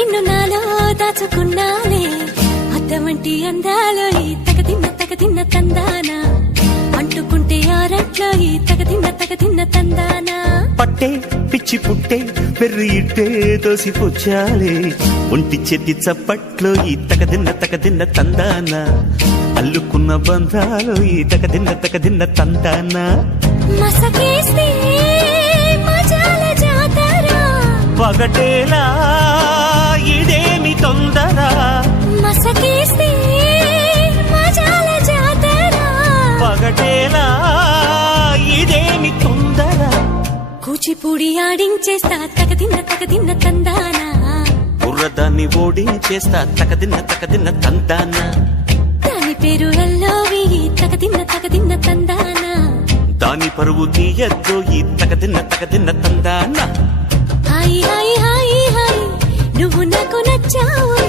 నిన్ను నాలో దాచుకున్నాలే అద్దమంటి అందాలో ఈ తగదిన్న తందానా అంటుకుంటే ఆరట్లో ఈ తగదిన్న తందానా పట్టే పిచ్చి పుట్టే పెర్రి ఇట్టే దోసిపుచ్చాలే ఒంటి చేతి చప్పట్లో ఈ తగదిన్న తందానా అల్లుకున్న బంధాలు ఈ తగదిన్న తందానా మసకేస్తే మజాల జాతర పగటేలా ఇదేమి తొందర మసకేస్తే మజాల జాతర పగటేలా ఇదేమి తొందర కూచిపూడి ఆడించేస్తా తగదిన్న తందానా బుర్రదాన్ని ఓడించేస్తా తగదిన్న తందానా దాని పేరు ఎల్లోవి తగదిన్న తందానా దాని పరువు తీయద్దు ఈ తగదిన్న తందానా హాయ్ హాయ్ హాయ్ హాయ్ నువ్వు నాకు నచ్చావు